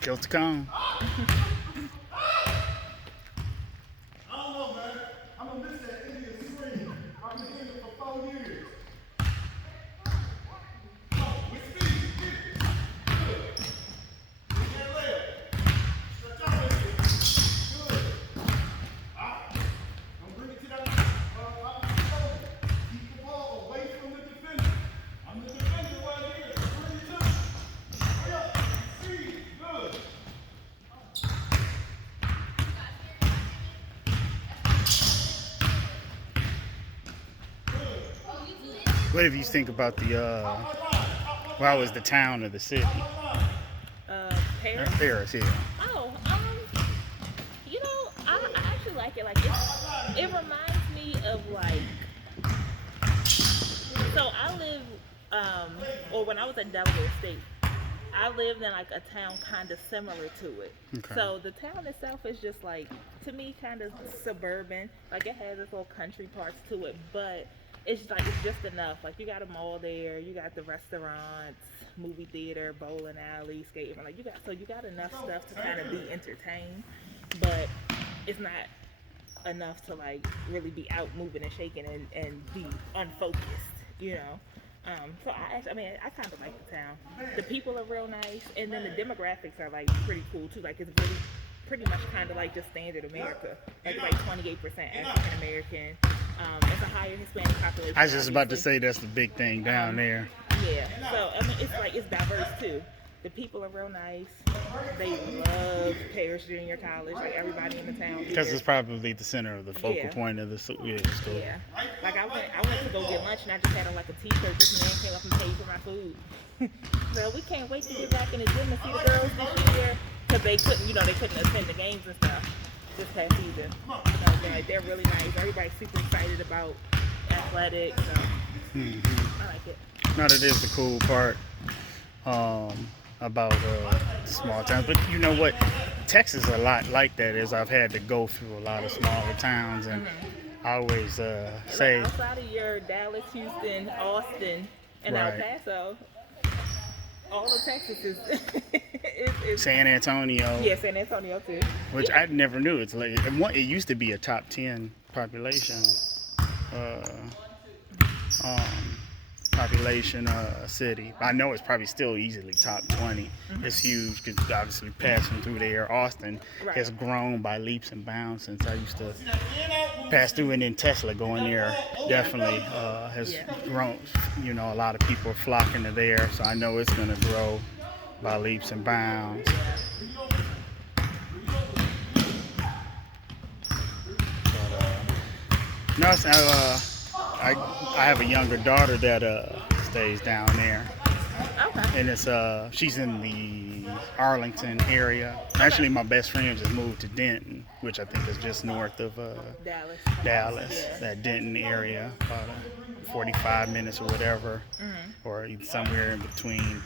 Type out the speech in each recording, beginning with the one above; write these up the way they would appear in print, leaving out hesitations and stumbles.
Kills the cone. What do you think about the, well, was the town or the city? Paris? Paris, yeah. Oh, I actually like it. Like it reminds me of like. So I live, or when I was in Delaware State, I lived in like a town kind of similar to it. Okay. So the town itself is just like, to me, kind of suburban. Like it has its little country parts to it, but it's just enough. Like you got a mall there, you got the restaurants, movie theater, bowling alley, skating. Like you got enough stuff to kind of be entertained, but it's not enough to like really be out moving and shaking and be unfocused, you know. So I mean, I kind of like the town. The people are real nice, and then the demographics are like pretty cool too. Like it's really pretty much kind of like just standard America. Like it's like 28% African American. It's a higher Hispanic population. I was just about to obviously. say that's the big thing down there. Yeah. So I mean, it's diverse too. The people are real nice. They love Paris Junior College. Like everybody in the town. Because it's probably the center of the focal Yeah. point of the school. Yeah. Like I went to go get lunch and I just had on like a t-shirt. This man came up and paid for my food. So we can't wait to get back in the gym and see the girls this year because they couldn't attend the games and stuff this past season. They're really nice. Everybody's super excited about athletics. So I like it. No, that is the cool part about small towns. But you know what? Texas is a lot like that. As I've had to go through a lot of smaller towns, and I always say outside of your Dallas, Houston, Austin, and El Right. Paso, all of Texas is San Antonio, yeah, San Antonio too. which I never knew. It's like it used to be a top 10 population. Population city. I know it's probably still easily top 20. It's huge because obviously passing through there. Austin has grown by leaps and bounds since I used to pass through, and then Tesla going there definitely has grown. You know, a lot of people are flocking to there, so I know it's going to grow by leaps and bounds. But, no, I have a younger daughter that stays down there, Okay. and it's she's in the Arlington area. Actually, my best friend just moved to Denton, which I think is just north of Dallas, Yeah. that Denton area, about 45 minutes or whatever, or somewhere in between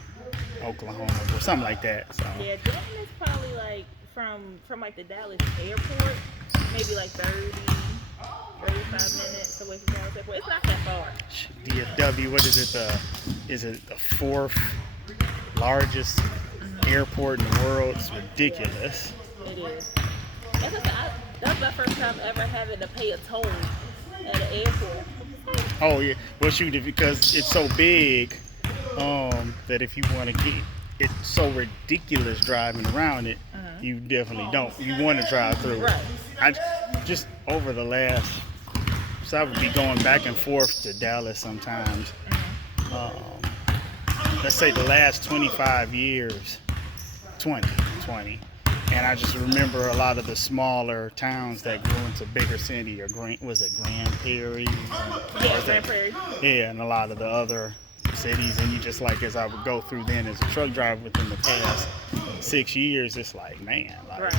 Oklahoma or something like that. So Yeah, Denton is probably like from like the Dallas airport, maybe like 35 minutes away from Dallas airport. It's not that far. DFW, what is it? Is it the fourth largest airport in the world? It's ridiculous. It is. That's my first time ever having to pay a toll at an airport. Oh yeah, well shoot, because it's so big that if you want to get, it's so ridiculous driving around it, you definitely don't. You want to drive through it. Right. I just over the last, so I would be going back and forth to Dallas sometimes. Let's say the last 25 years, 20. And I just remember a lot of the smaller towns that grew into bigger city, or was it Grand Prairie? Yeah, Grand Prairie. Yeah, and a lot of the other cities. And you just like, as I would go through then as a truck driver within the past 6 years, it's like, man, Right.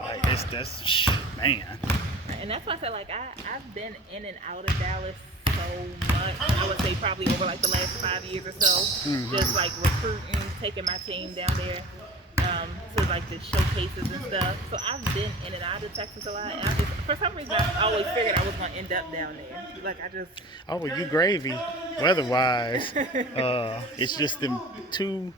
like that's man. And that's why I said, like, I've been in and out of Dallas so much. I would say probably over like the last 5 years or so. Just like recruiting, taking my team down there to like the showcases and stuff. So I've been in and out of Texas a lot. And for some reason, I always figured I was gonna end up down there. Like Oh, well, you gravy. Weather-wise, it's just them two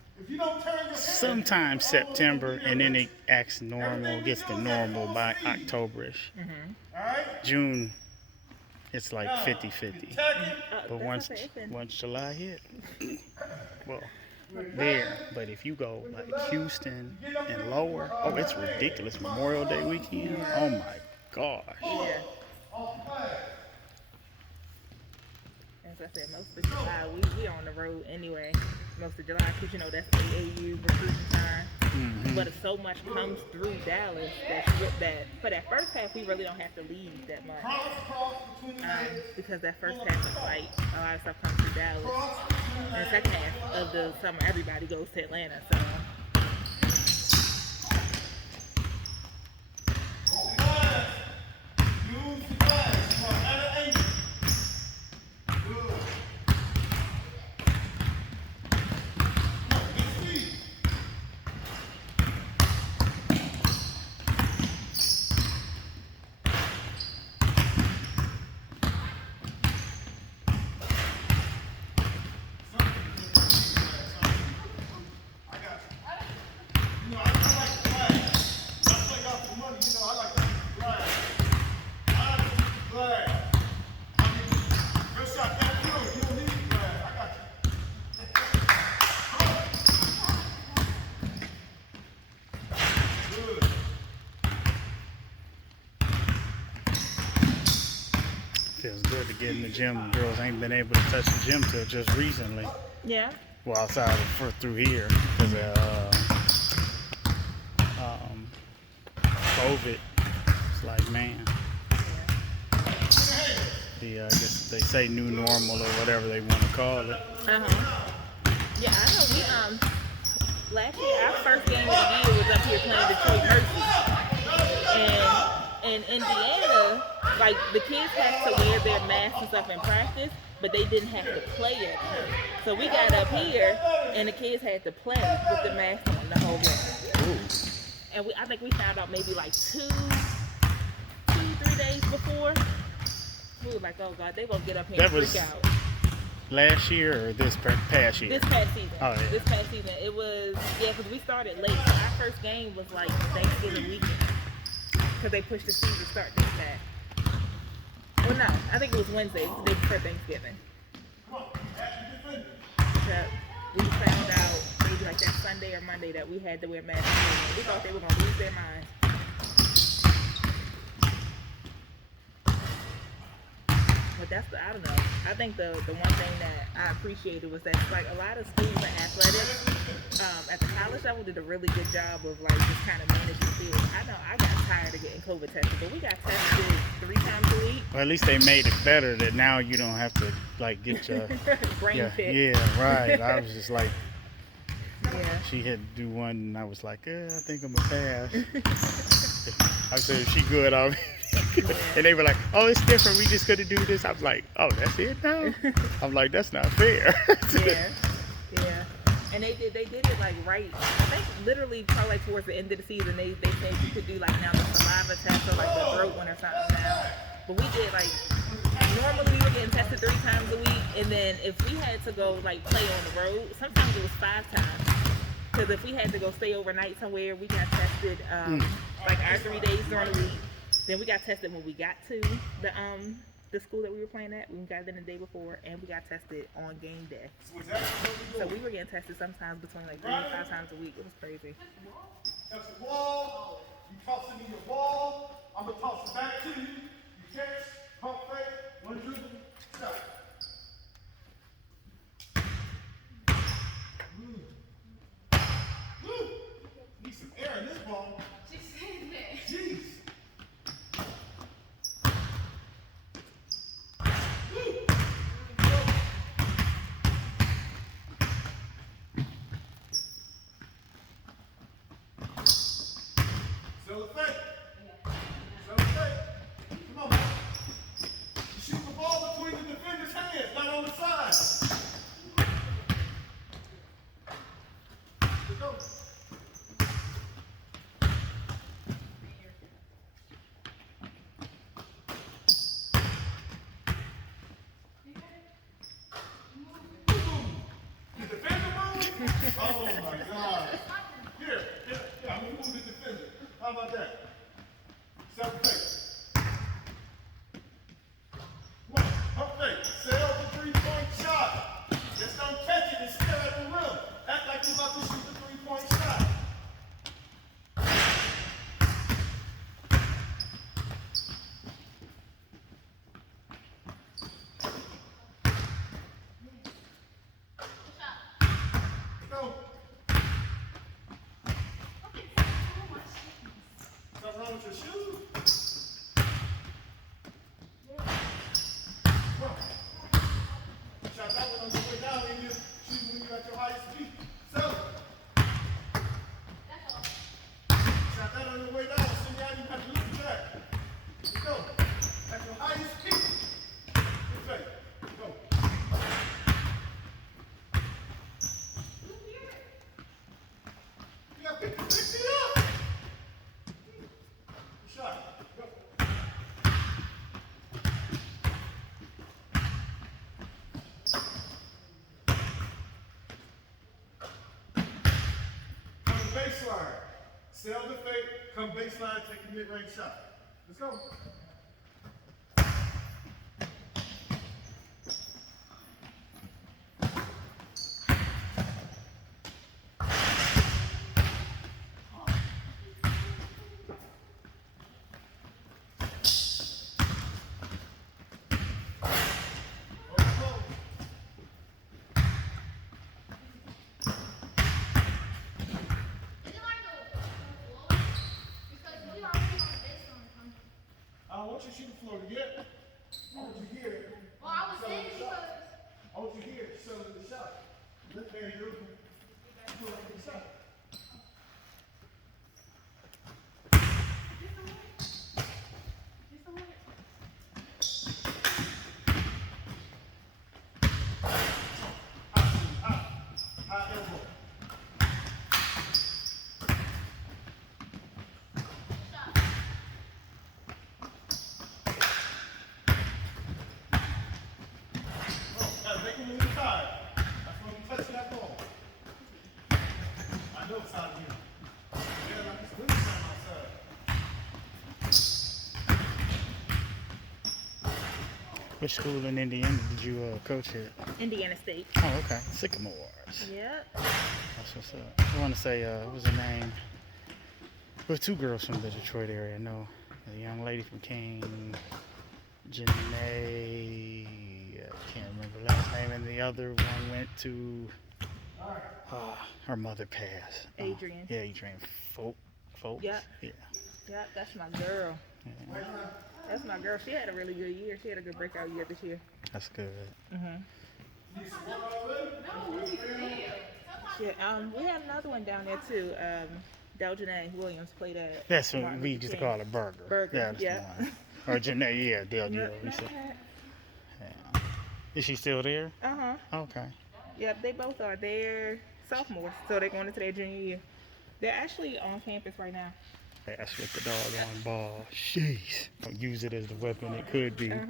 sometime September, and then it acts normal, gets to normal by October-ish. June, it's like 50-50. But once July hit, well, there. But if you go like Houston and lower, oh, it's ridiculous. Memorial Day weekend, oh my gosh. Yeah. As I said, most of July, we on the road anyway. Most of July, because, you know, that's AAU recruiting time. But if so much comes through Dallas that for that first half, we really don't have to leave that much. Because that first half is like, a lot of stuff comes through Dallas. And the second half of the summer, everybody goes to Atlanta, so. Feels good to get in the gym. Girls ain't been able to touch the gym till just recently. Yeah. Well, outside of through here, because COVID. It's like, man. I guess they say new normal or whatever they want to call it. Yeah, I know last year our first game of the year was up here playing Detroit Mercy. And in Indiana, like the kids had to wear their masks and stuff in practice, but they didn't have to play it. So we got up here and the kids had to play with the mask on the whole game. Ooh. And I think we found out maybe like 3 days before. We were like, oh God, they gonna get up here and freak out. Last year or this past year? This past season. Oh, yeah. This past season. It was, because we started late. So our first game was like Thanksgiving weekend. Because they pushed the season start date back. Well, no, I think it was Wednesday. It was the day before Thanksgiving. So we found out maybe like that Sunday or Monday that we had to wear masks. We thought they were going to lose their minds. But that's I don't know. I think the one thing that I appreciated was that like a lot of schools and athletics at the college level did a really good job of like just kind of managing the field. I know I got tired of getting COVID tested, but we got tested 3 times a week. Well, at least they made it better that now you don't have to like get your brain pit. Yeah, right. I was just like, yeah. She had to do one, and I was like, I think I'm gonna pass. I said, if she good, I'll be. And they were like, oh, it's different. We just couldn't do this. I was like, oh, that's it now? I'm like, that's not fair. Yeah. And they did it like right. I think literally probably like towards the end of the season, they said you could do like now the saliva test or like the throat one or something now. But we did like, normally we were getting tested 3 times a week. And then if we had to go like play on the road, sometimes it was 5 times. Because if we had to go stay overnight somewhere, we got tested like our 3 days during the week. Then we got tested when we got to the school that we were playing at. We got there the day before, and we got tested on game day. So we were getting tested sometimes between like 3 and 5 times a week. It was crazy. Touch the wall. You toss it in your ball. I'm gonna toss it back to you. You catch, pump fake, 1 dribble, stop. Need some air in this ball. She said that. Jeez. Sell it fake. Sell it fake. Come on, man. You shoot the ball between the defender's hands, not on the side. Let's go. The defender moves. Oh my God. Here, I'm gonna move the defender. How about that? Seven face. One, pump fake. Sail the 3-point shot. Just don't catch it and stare at the rim. Act like you're about to shoot the 3-point shot. Go. Something wrong with your shoes? Come on. Shot that one on your way down and you shoot when you're at your highest speed. So, shot that on your way down. So now you have to lose the track. Go. At your highest speed. Good play. Go. You got to pick it up. Good shot. Go. Come to baseline. Sail the fake. Come baseline. Take a mid-range shot. Let's go. I don't want you to shoot the floor yet. I want you here. Well, I was saying because I want you here to show the shot. Look there, you do like the shot. High elbow. Gotta make him move tired. That's when you touch that ball. I know it's out here. Yeah, like it's winter time outside. Which school in Indiana did you coach at? Indiana State. Oh, okay. Sycamores. Yep. That's what's up. I want to say, what was her name? There's two girls from the Detroit area. I know a young lady from King, Janae, I can't remember the last name, and the other one went to, her mother passed. Adrian. Yeah, Adrian Folk. Yep. Yeah. Yep, that's my girl. Yeah. That's my girl. She had a really good year. She had a good breakout year this year. That's good. Yeah, we had another one down there too. Deljanae Williams played at. That's what Martin we Luther used to King. call it, Burger. Burger, Yeah, that's yeah. the one. Or Janae, yeah, Del. Yeah, we said. Yeah. Is she still there? Okay. Yep, they both are. They're sophomores, so they're going into their junior year. They're actually on campus right now. That's with the doggone ball. Jeez. Don't use it as the weapon it could be. Yeah,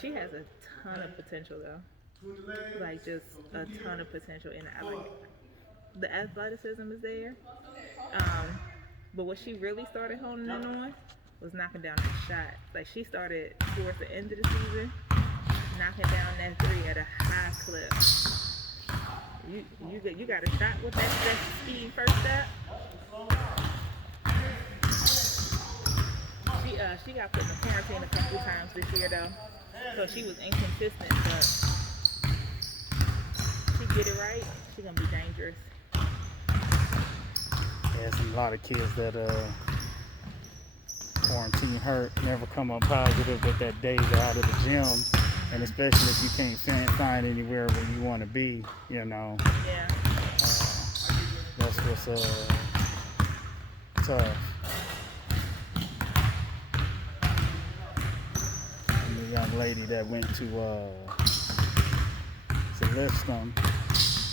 she has a ton of potential though. Like just a ton of potential, and I like the athleticism is there. But what she really started honing in on was knocking down the shot. Like she started towards the end of the season, knocking down that three at a high clip. You got a shot with that speed first step. She got put in quarantine a couple times this year though, so she was inconsistent. But she get it right, she gonna be dangerous. There's a lot of kids that quarantine hurt, never come up positive, but that day they're out of the gym, and especially if you can't find anywhere where you want to be, you know. Yeah. That's what's tough. And the young lady that went to Lipscomb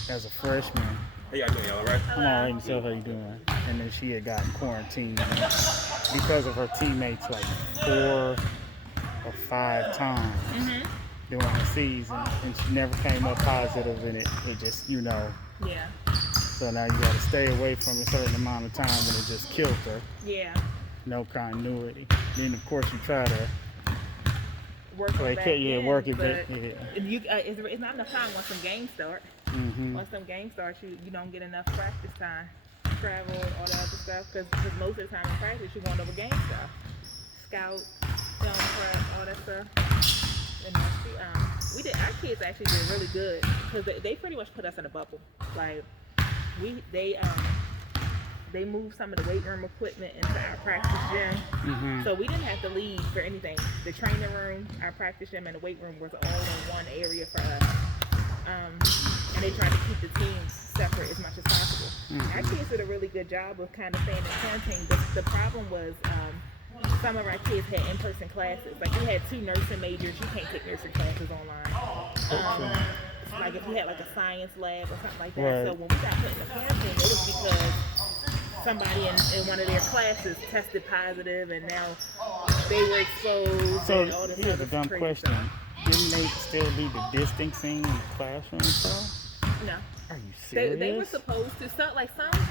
as a freshman. How y'all doing, y'all alright? I'm all right, myself. How you doing? And then she had gotten quarantined. because of her teammates like 4 or 5 times during the season, and she never came up positive in it. It just, Yeah. So now you got to stay away from a certain amount of time, and it just killed her. Yeah. No continuity. Then of course you try to work it back work it but back. Yeah. It's not enough time once some games start. Once some games start, you don't get enough practice time, travel, all that other stuff. Because most of the time in practice, you're going over game stuff, scout, film prep, all that stuff. And our kids actually did really good because they pretty much put us in a bubble. Like they moved some of the weight room equipment into our practice gym. So we didn't have to leave for anything. The training room, our practice gym, and the weight room was all in one area for us. And they tried to keep the teams separate as much as possible. Our kids did a really good job of kind of staying in quarantine. The problem was some of our kids had in-person classes. Like we had 2 nursing majors. You can't take nursing classes online. Like if you had like a science lab or something like that. Right. So when we got put in the quarantine, it was because somebody in one of their classes tested positive, and now they were exposed. So and all this here's other a dumb crazy question: stuff. didn't they still do the distancing in the classroom though? No. Are you serious? They were supposed to. Some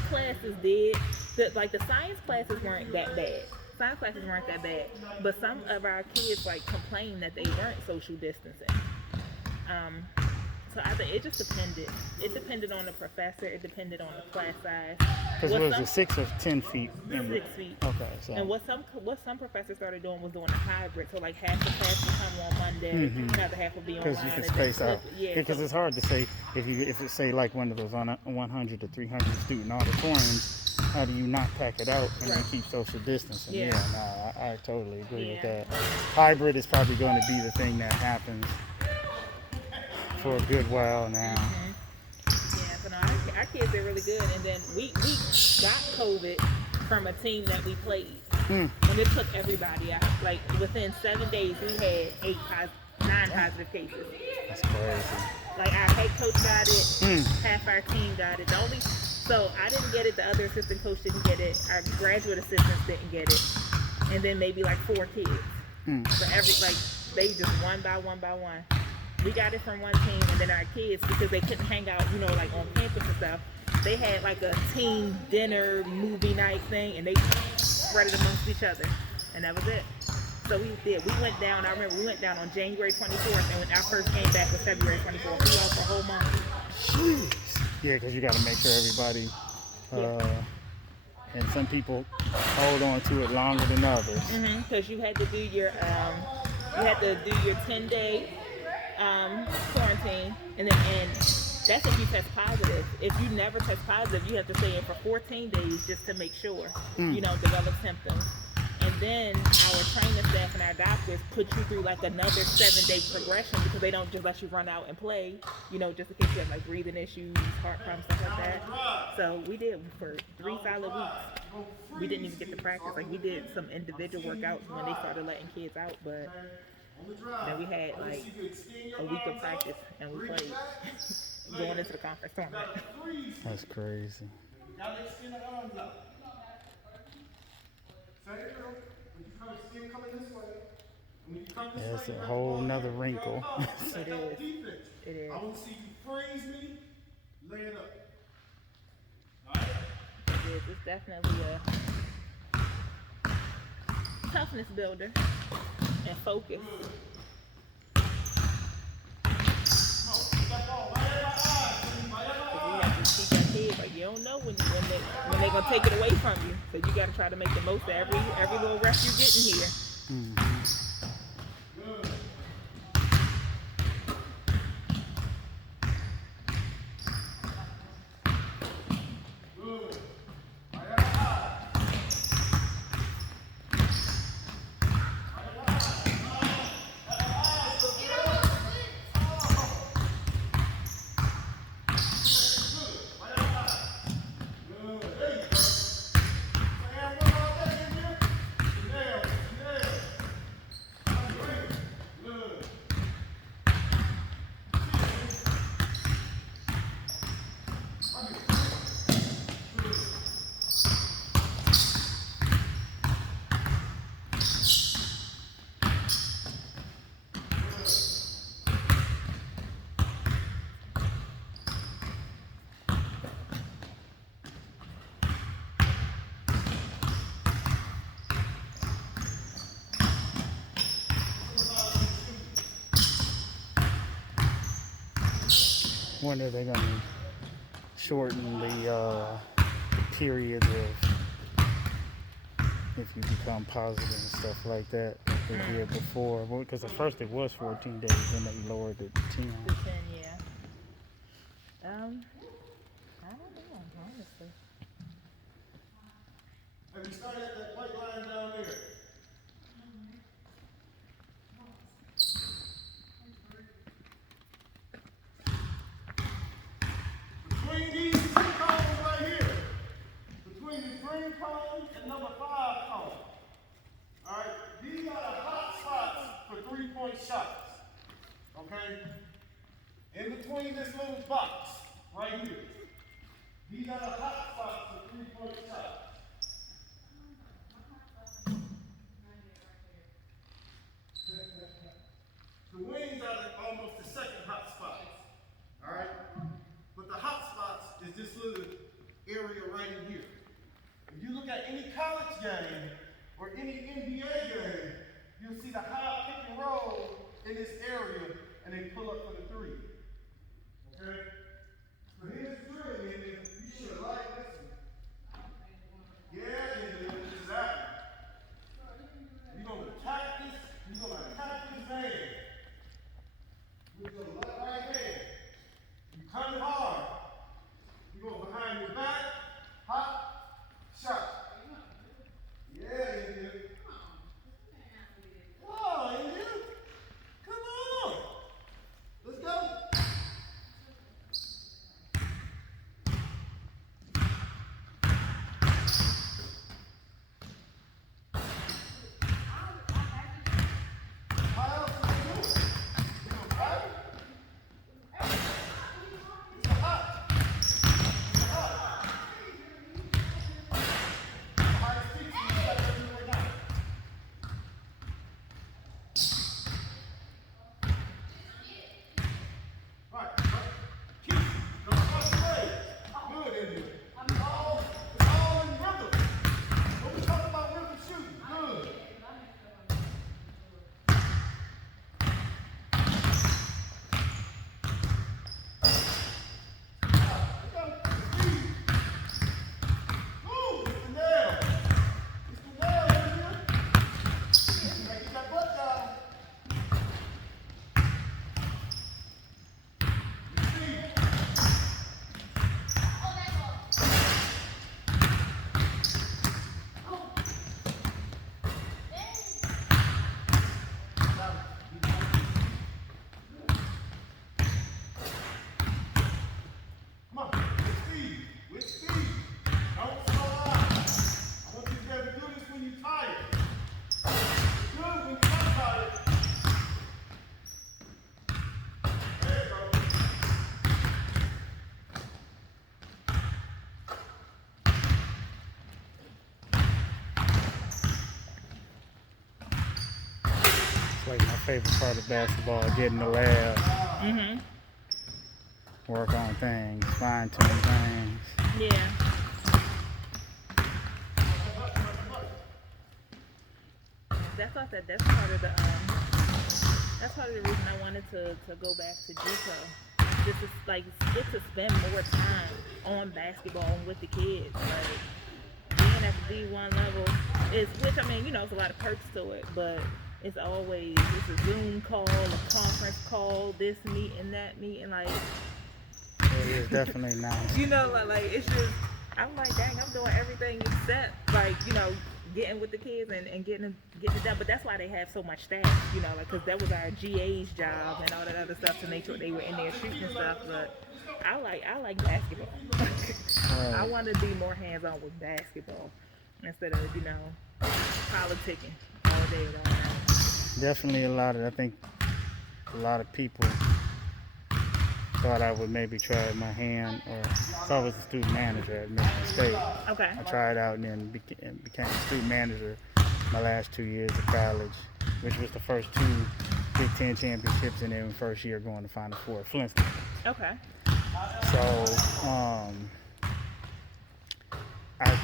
classes did. The science classes weren't that bad. Science classes weren't that bad. But some of our kids complained that they weren't social distancing. So I think it just depended. It depended on the professor. It depended on the class size. Because was it 6 or 10 feet? 6 feet. Okay. So. And what some professors started doing was doing a hybrid. So like half the class would come on Monday, another half would be online. Because you can space out. Yeah. Because it's hard to say if it's say like one of those 100 to 300 student auditoriums. How do you not pack it out and then keep social distancing? Yeah, I totally agree with that. Hybrid is probably going to be the thing that happens for a good while now. Yeah, so no, our kids are really good. And then we got COVID from a team that we played. And it took everybody out. Like within 7 days, we had 9 positive cases. That's crazy. Like our head coach got it, half our team got it. So I didn't get it, the other assistant coach didn't get it, our graduate assistants didn't get it, and then maybe like 4 kids. So they just one by one. We got it from one team, and then our kids, because they couldn't hang out, like on campus and stuff, they had like a team dinner, movie night thing, and they spread it amongst each other, and that was it. So we went down, I remember we went down on January 24th, and when our first game back was February 24th. We were out for a whole month. Jeez. Yeah, because you got to make sure everybody, and some people hold on to it longer than others. Because you had to do your 10-day quarantine, and that's if you test positive. If you never test positive, you have to stay in for 14 days just to make sure you don't develop symptoms. And then our training staff and our doctors put you through like another 7-day progression because they don't just let you run out and play, just in case you have like breathing issues, heart problems, stuff like that. So we did for 3 solid weeks. We didn't even get to practice. Like we did some individual workouts when they started letting kids out, but then we had like a week of practice and we played going into the conference tournament. That's crazy. That's a whole nother wrinkle. It is. I want to see you freeze me, lay it up. It is. It's definitely a toughness builder and focus. You have to teach our kids, like you don't know when they're gonna take it away from you. So you gotta try to make the most of every little rest you get in here. when are they going to shorten the periods of if you become positive and stuff like that, like they did before? Because at first it was 14 days, and they lowered it to 10. The 10, yeah. I don't know, honestly. Have you started at that white line down there? Between these two cones right here, between the green cone and number 5 cone, all right, these are the hot spots for 3-point shots, okay? In between this little box right here, these are the hot spots for 3-point shots. The wings are almost the second hot spot, all right? But the hot spots is this little area right in here. If you look at any college game or any NBA game, you'll see the high pick and roll in this area, and they pull up for the 3. Okay? So here's the drill, and you should like this one. Yeah, exactly. You're going to attack this, you're going to attack this man with your left right hand. You come hard. You go behind your back, hop, shot. Yeah, India. Come on, India. Come on. Let's go. How else are you doing? You gonna fight? It's a hot. It's a hot. Highest feet, so you got to do it right now. Right. Keep. Don't cross your legs. Good, India. It's all in rhythm. When we talk about rhythm shooting, good. Let's go. Speed. Move. It's the nail. It's the nail, India. Now get that butt down. Speed. Come on, with speed, with speed. Don't slow down. I want you to be able to do this when you're tired. Do it when you're not tired. There you go. It's like my favorite part of basketball, getting the lab, Mm-hmm. work on things, fine-tune things. Yeah. That's what I said. That's part of the reason I wanted to go back to JUCO. Just to like get to spend more time on basketball and with the kids. Like being at the D1 level is, which I mean, it's a lot of perks to it, but it's a Zoom call, a conference call, this meeting, that meeting, like. It is definitely nice. Like it's just, I'm like, dang, I'm doing everything except like, getting with the kids and getting it done. But that's why they have so much staff, like, because that was our GA's job and all that other stuff to make sure they were in there shooting stuff. But I like basketball. I want to be more hands-on with basketball instead of, politicking all day long. Definitely I think a lot of people thought I would maybe try my hand, so I was a student manager at Michigan State. Okay. I tried out and then became a student manager my last 2 years of college, which was the first 2 Big Ten championships, and then the first year going to Final Four at Flintstone. Okay. So,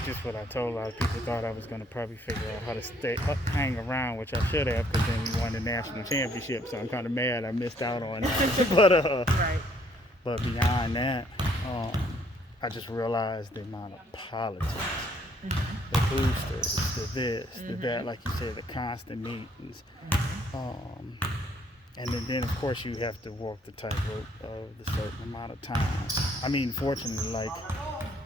just what I told a lot of people, thought I was going to probably figure out how to hang around, which I should have, because then we won the national championship, so I'm kind of mad I missed out on that. But But beyond that, I just realized the amount of politics, the boosters, the this, the that, like you said, the constant meetings. And then, of course, you have to walk the tightrope of the certain amount of time. I mean, fortunately, like,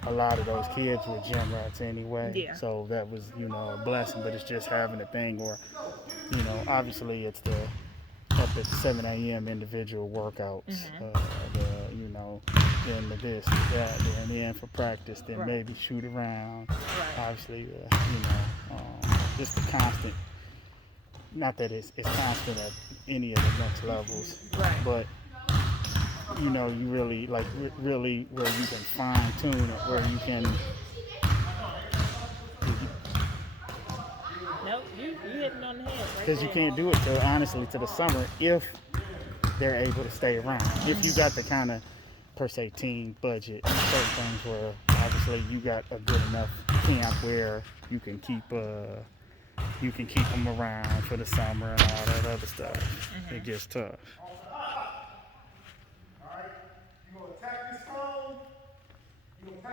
a lot of those kids were gym rats anyway. Yeah. So that was, a blessing. But it's just having a thing where, obviously it's the up at 7 a.m. individual workouts, then the this, the that, then in for practice, then maybe shoot around. Obviously, just the constant. Not that it's constant at any of the next levels, but you really really where you can fine tune it, where you can. Nope, you hitting on the head. Because you can't do it to the summer if they're able to stay around. If you got the kind of per se team budget and certain things where obviously you got a good enough camp where you can keep them around for the summer and all that other stuff. It gets tough.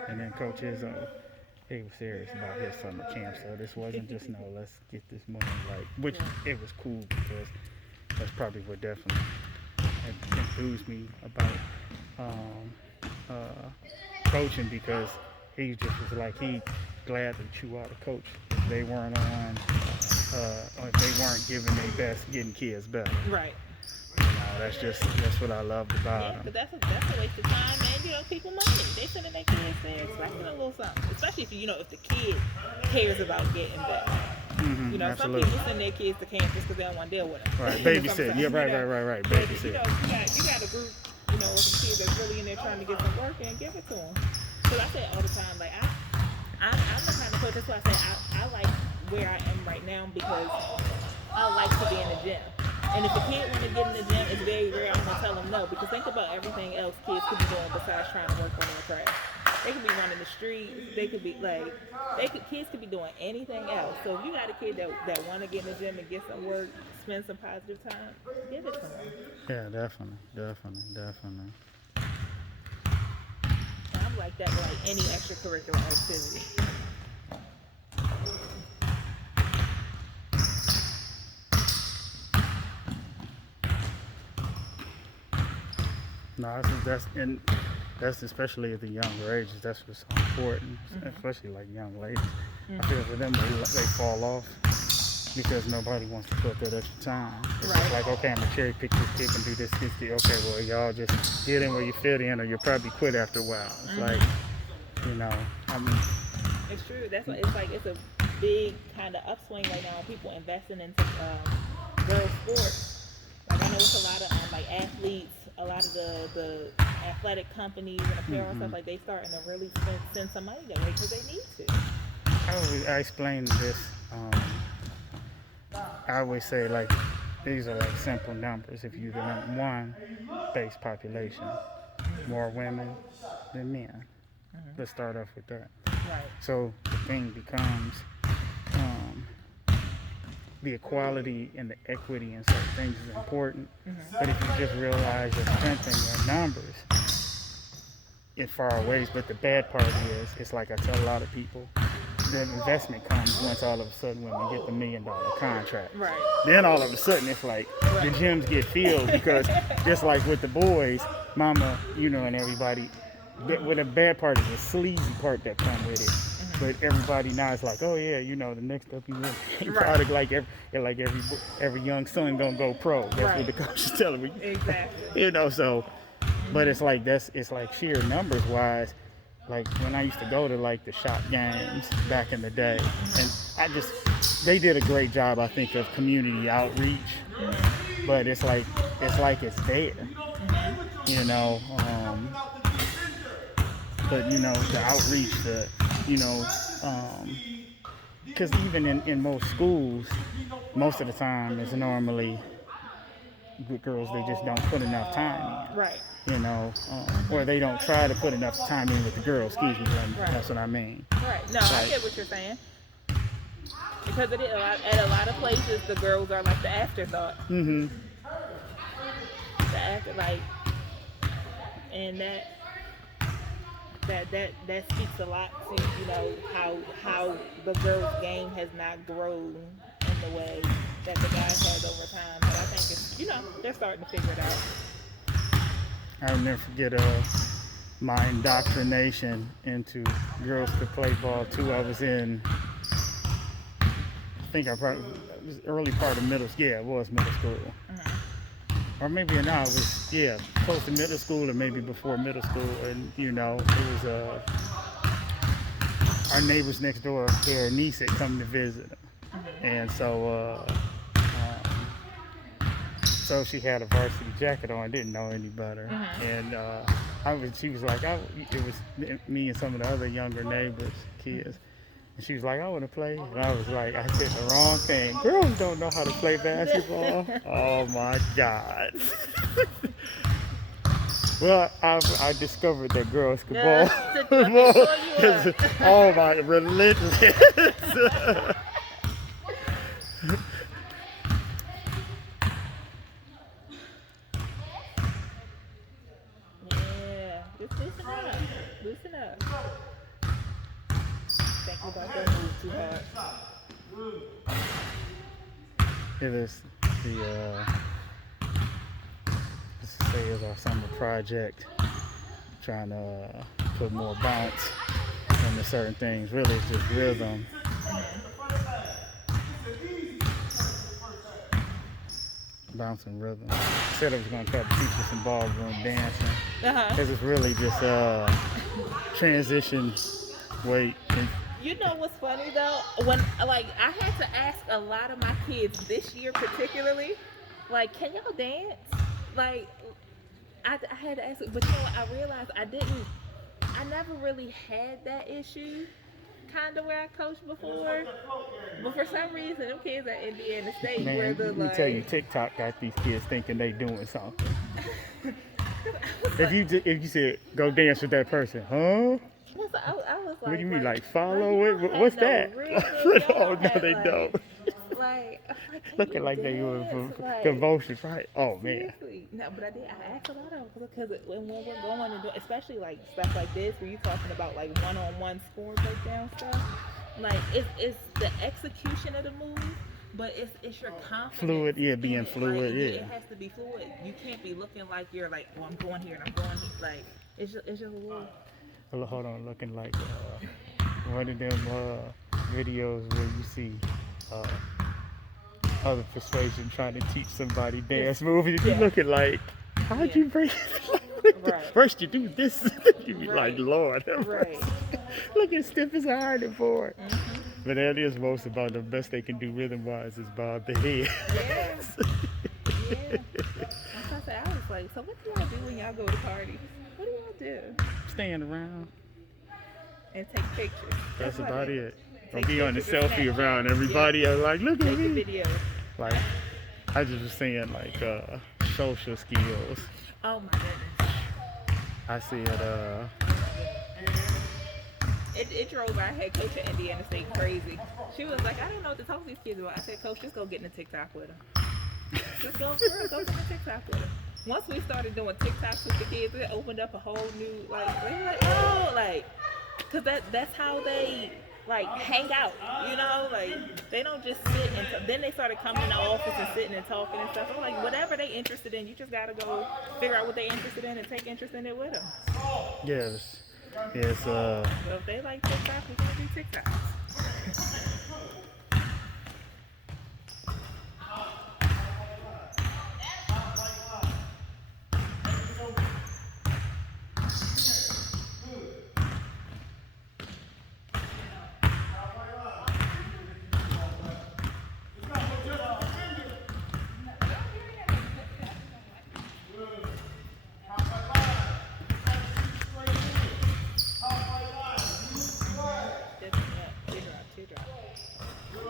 And then Coach Izzo, he was serious about his summer camp, so this wasn't just let's get this money, which it was cool because that's probably what definitely enthused me about coaching, because he just was like, he glad that you are the coach. If they weren't on, or if they weren't giving their best, getting kids better. Right. That's what I loved about him. But that's a waste of time, man. People money. They sending their kids there expecting a little something. Especially if if the kid cares about getting better. Some absolutely. people send their kids to camp just because they don't want to deal with them. Right, babysit. Yeah, right. Babysit. You got a group, with some kids that's really in there trying to get some work and give it to them. Because I say all the time, like I'm the kind of coach. That's why I say I like where I am right now, because I like to be in the gym. And if a kid want to get in the gym, it's very rare I'm going to tell them no. Because think about everything else kids could be doing besides trying to work on their craft. They could be running the streets. They could be kids could be doing anything else. So if you got a kid that want to get in the gym and get some work, spend some positive time, give it to them. Yeah, definitely. I'm like that with any extracurricular activity. No, that's especially at the younger ages. That's what's so important, especially like young ladies. I feel for them they fall off because nobody wants to put that extra time. It's just like, okay, I'm gonna cherry pick this kid and do this. Okay, well, y'all just get in where you fit in, or you'll probably quit after a while. It's like, It's true. That's what it's a big kind of upswing right now. People investing into girls sports. Like I know it's a lot of athletes. A lot of the athletic companies and apparel stuff, they starting to really send some money that way because they need to. I explain this. I always say these are simple numbers. If you the number one base population, more women than men. Let's start off with that. Right. So the thing becomes the equality and the equity in certain things is important. But if you just realize your strength in your numbers, it far away. But the bad part is, it's like I tell a lot of people, the investment comes once all of a sudden women get the $1 million contract. Right. Then all of a sudden it's like the gyms get filled, because just like with the boys, mama, and everybody, well, the bad part is the sleazy part that come with it. But everybody now is like, oh yeah, the next up you product, like every young son gonna go pro. That's what the coach is telling me. Exactly. So, but it's like sheer numbers wise. Like when I used to go to the shop games back in the day, and they did a great job, I think, of community outreach. But it's it's there, But the outreach, because even in most schools, most of the time it's normally good girls, they just don't put enough time in. Right. Or they don't try to put enough time in with the girls. Excuse me, that's what I mean. Right. No, I get what you're saying. Because at a lot of places, the girls are like the afterthought. The after, and that speaks a lot to, you know, how the girls' game has not grown in the way that the guys has over time. But I think it's, you know, they're starting to figure it out. I'll never forget my indoctrination into girls could play ball too. I was in, I think I probably, it was early part of middle school. Yeah, it was middle school. Or maybe now it was, yeah, close to middle school or maybe before middle school. And, you know, it was our neighbors next door, their niece had come to visit. And so she had a varsity jacket on, didn't know any better. And she was like, it was me and some of the other younger neighbors, kids. And she was like, I want to play. And I was like, I said the wrong thing. Girls don't know how to play basketball. Oh my God. Well, I discovered that girls could ball. Oh my, relentless. Yeah, just loosen up. Loosen up. Think about that move too hard. It is let's say it's our summer project, trying to put more bounce into certain things. Really, it's just rhythm. Bounce and rhythm. I said I was going to try to teach you some ballroom dancing. Because it's really just transition, weight. You know what's funny though? When like I had to ask a lot of my kids this year particularly, like, can y'all dance? Like, I had to ask, but you know what? I realized I never really had that issue, kind of where I coached before. But for some reason, them kids at Indiana State, Man, where the let me like, tell you, TikTok got these kids thinking they doing something. If you said go dance with that person, huh? I was like, What do you mean, like you follow it? don't What's have no that? rhythm, y'all Oh no, had, they like, don't. Like, Looking like they were convulsions, right? Oh man. Seriously. No, but I asked a lot of them because when we're going and doing, especially like stuff like this, where you're talking about like one-on-one score breakdown stuff, like it's the execution of the move, but it's your confidence. Fluid, yeah, in being it. fluid, Like, yeah. It has to be fluid. You can't be looking like you're like, oh, I'm going here and I'm going here. Like, it's just a little. Well, hold on, looking like one of them videos where you see other persuasion trying to teach somebody dance moves. You looking like, how'd you break it? Right. First you do this, you be like, Lord, Right. look as stiff as a harding board. But that is most about the best they can do rhythm-wise is bob the head. Yeah. I was like, so what do y'all do when y'all go to parties? What do y'all do? Stand around. And take pictures. That's about it. Don't Take be on the pictures and selfie Snapchat. around everybody. Yeah. Like, look at Take the me. video. Like, I just was saying, like, social skills. Oh my goodness. I see it, It drove our head coach at Indiana State crazy. She was like, I don't know what to talk to these kids about. I said, Coach, just go get in the TikTok with them. Just go for real, go get in the TikTok with them. Once we started doing TikToks with the kids, it opened up a whole new, like, they were like, oh, like, because that's how they, like, hang out, you know? Like, they don't just sit and then they started coming in the office and sitting and talking and stuff. I'm like, whatever they interested in, you just got to go figure out what they're interested in and take interest in it with them. yes. Yes, So if they like TikTok, we're going to do TikToks.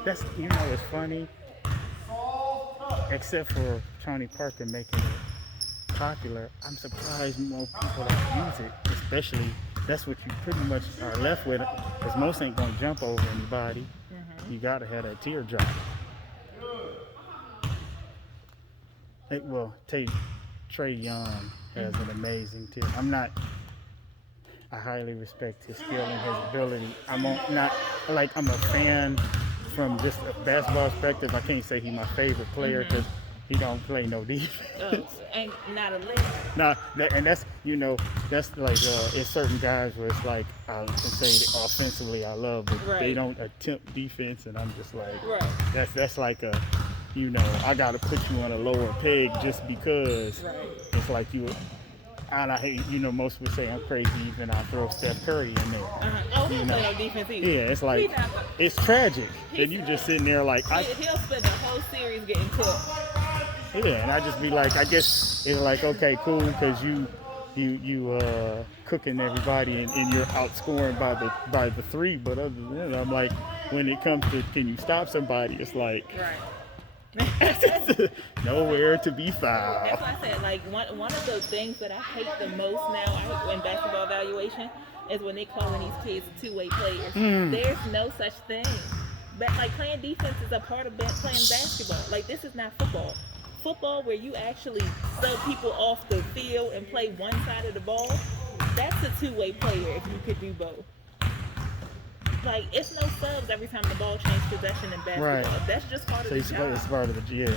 that's, you know, it's funny. Except for Tony Parker making it popular, I'm surprised more people don't use it. Especially, that's what you pretty much are left with, because most ain't gonna jump over anybody. You gotta have that teardrop. Hey, well, tell you, Trey Young has an amazing tip. I highly respect his skill and his ability. I'm a fan from just a basketball perspective. I can't say he's my favorite player because he don't play no defense. And not a lick. And that's like it's certain guys where it's like I can say that offensively I love, but they don't attempt defense, and I'm just like that's like a I gotta put you on a lower peg just because it's like you. And I hate, most would say I'm crazy even I throw Steph Curry in there. Oh, he don't play no defense either. Yeah, it's like, it's tragic. And you just sitting there like... He'll spend the whole series getting cooked. Yeah, and I just be like, I guess it's like, okay, cool, because you cooking everybody and you're outscoring by the three. But other than that, I'm like, when it comes to can you stop somebody, it's like... nowhere to be found. That's why I said, like, one of the things that I hate the most now in basketball evaluation is when they calling these kids two-way players. There's no such thing. But like playing defense is a part of playing basketball. Like, this is not football. Football where you actually sub people off the field and play one side of the ball, that's a two-way player if you could do both. Like, it's no subs every time the ball changes possession in basketball. That's just part of the job. It's part of the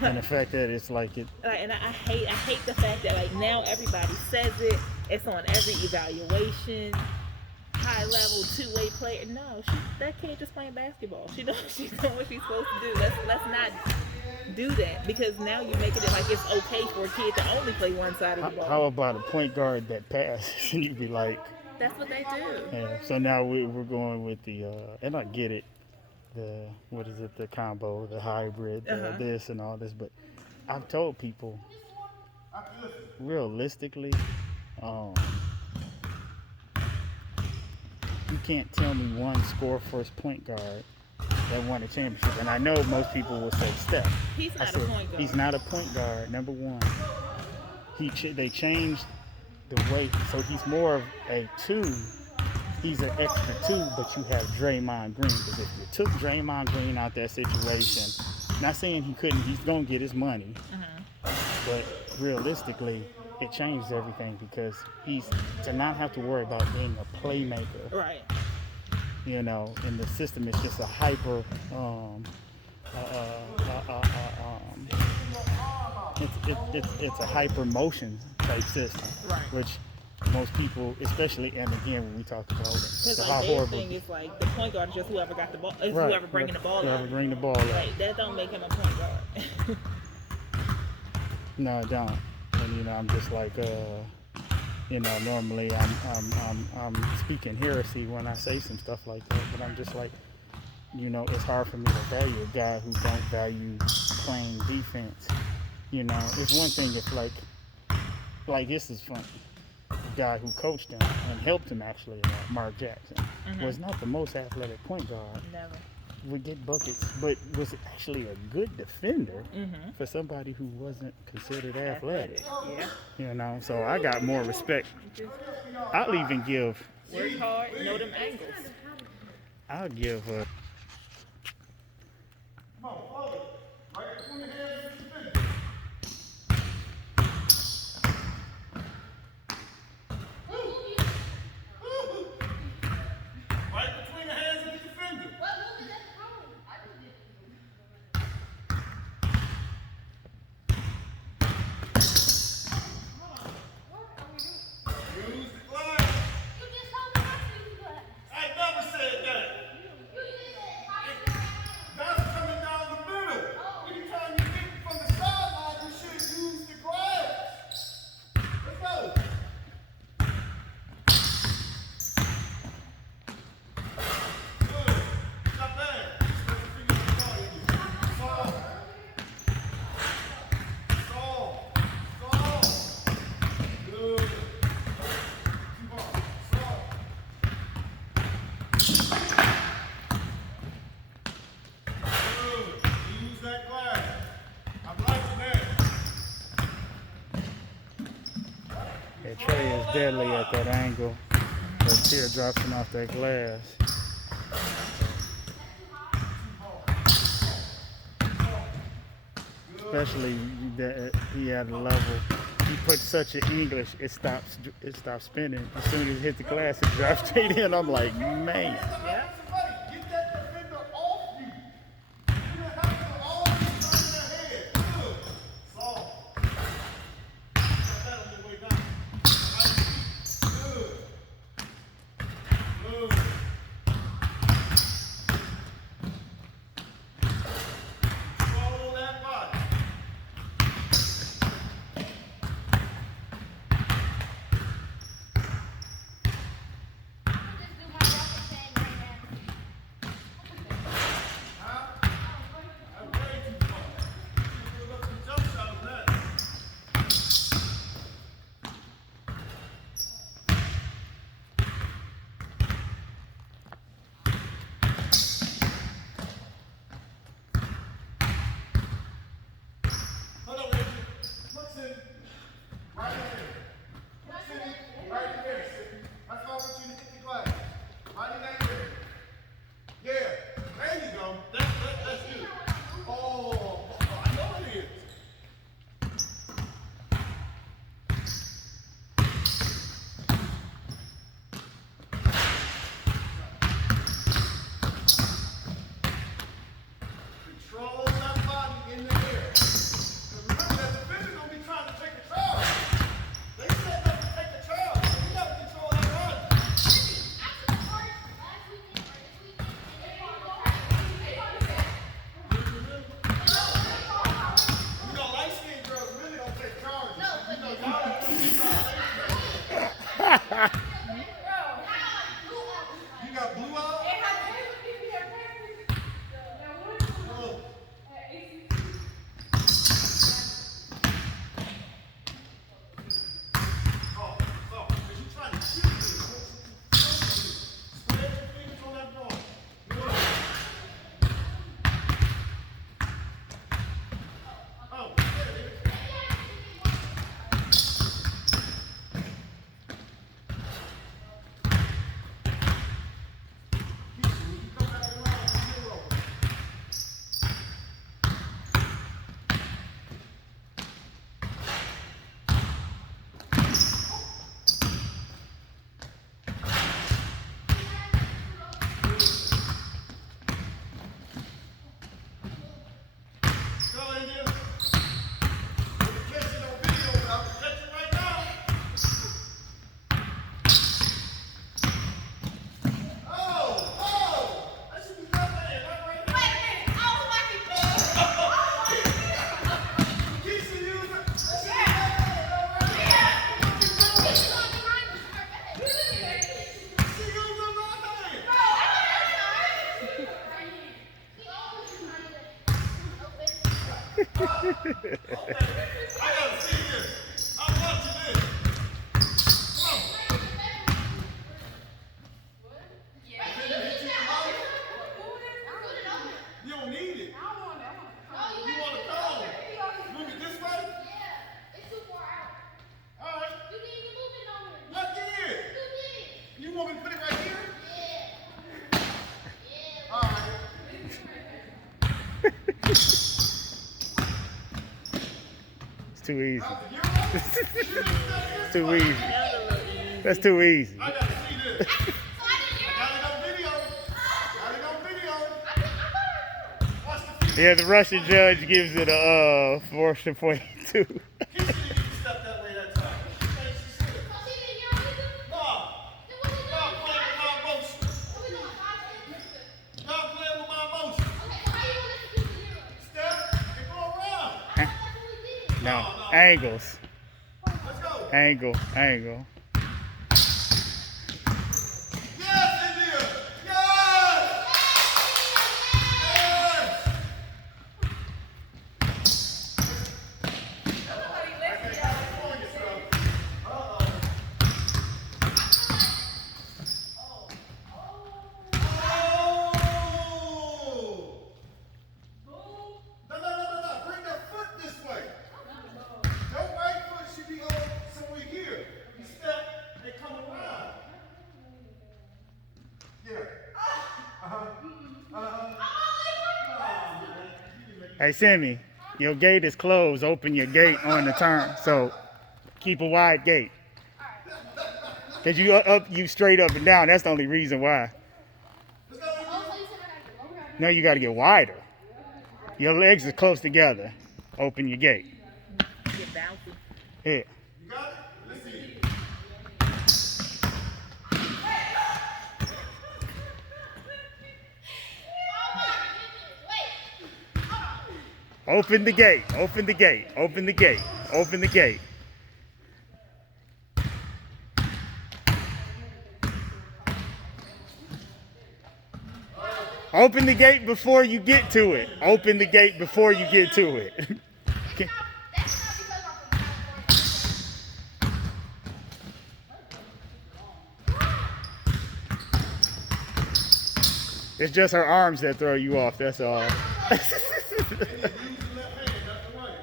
and the fact that it's like it. And I hate the fact that like now everybody says it. It's on every evaluation. High level two-way player. No, that kid just playing basketball. She's doing what she's supposed to do. Let's not do that, because now you're making it like it's okay for a kid to only play one side of the ball. How about a point guard that passes and you be like? That's what they do. Yeah. So now we're going with the and I get it, the combo, the hybrid, this and all this. But I've told people, realistically, you can't tell me one score first point guard that won a championship. And I know most people will say Steph. He's not a point guard. He's not a point guard. Number one, they changed the way, so he's more of a two. He's an extra two, but you have Draymond Green. Because if you took Draymond Green out that situation, not saying he's gonna get his money, but realistically, it changes everything because he's to not have to worry about being a playmaker. Right. And the system is just a hyper. It's a hyper motion type system, which most people, especially, and again when we talk about it, how horrible. Thing is like the point guard is just whoever got the ball, whoever bringing the ball. Whoever bring the ball. Right. That don't make him a point guard. No, it don't. And I'm just like, normally I'm speaking heresy when I say some stuff like that, but I'm just like, it's hard for me to value a guy who don't value playing defense. It's one thing if like this is funny. The guy who coached him and helped him actually, Mark Jackson, was not the most athletic point guard. Never. Would get buckets, but was actually a good defender for somebody who wasn't considered athletic. Yeah. So I got more respect. I'll even give. Work hard, know them angles. I'll give a. Trey is deadly at that angle. The teardrops off that glass. Especially that he had a level you put such in English, it stops spinning. As soon as it hits the glass, it drops straight in. I'm like, man. Yeah. Get that defender off you. You have to always turn your head. Good. Soft. Got that on your way down. Good. Good. Control that body. I'm way too far. You can look some jump shot on that. Hold on, Reggie. Looks in right in there. Looks in right in there. That's why I want you to hit the glass. Right in that area. Yeah. There you go. That's good. Oh, I know it is. Control that body in the air. 'Cause remember, that defender gonna be trying to take a charge. They set up to take a charge. So you gotta control that body. You know, light-skinned girls really don't take charges. You know, y'all don't take charges. You got blue eyes? Look. Oh, because you're trying to shoot me. Spread your fingers on that ball. Good. Oh, there it is. Keep it. When you come back around, zero. Go, India. We'll catch it on video, but I'll catch it right now. Oh! That should be that man, right there. Keisha, you that should be that man, right there. What you doing? She used her right hand. Okay, I gotta see this. I'm watching this. Come on. You don't need it. You want to throw? Move it this way? All right. Look here. You want me to put it right here? All right. It's too easy. Out the Euro? It's too easy. That was a little easy. That's too easy. I gotta see this. Got it on video. Got it on video. Watch the feet. Yeah, the Russian judge gives it a 4.2. Keisha didn't even step that way that time. She thinks she should. Nah. Y'all playing with my emotions. Y'all playing with my emotions. Step and go around. No, angles. Let's go. Angle. Yes, India. Yes. Yes. California stuff. Uh-oh. Oh. No. Bring that foot this way. Your right foot should be on somewhere here. You step and come around. Hey, Semie, your gate is closed. Open your gate on the turn. So Keep a wide gate. Cause you straight up and down. That's the only reason why. No, you got to get wider. Your legs are close together. Open your gate. Get bouncy. Yeah. You got it? Let's see. Open the gate. Open the gate. Open the gate. Open the gate. Open the gate before you get to it. Open the gate before you get to it. Okay. It's just her arms that throw you off, that's all. And you use the left hand, not the right.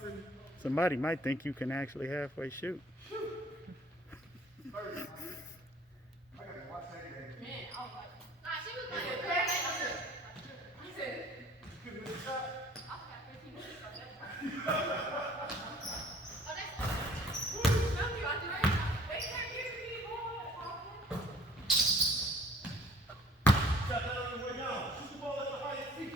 Cindy? Somebody might think you can actually halfway shoot. 30. I gotta watch that game. Man, I was like, nah, she was like, you couldn't miss a shot? I got 15 minutes on that part. Oh, that's Woo! Tell me, I did right now. They can't get me, boy. Shot that on the way down. Shoot the ball at the highest feet.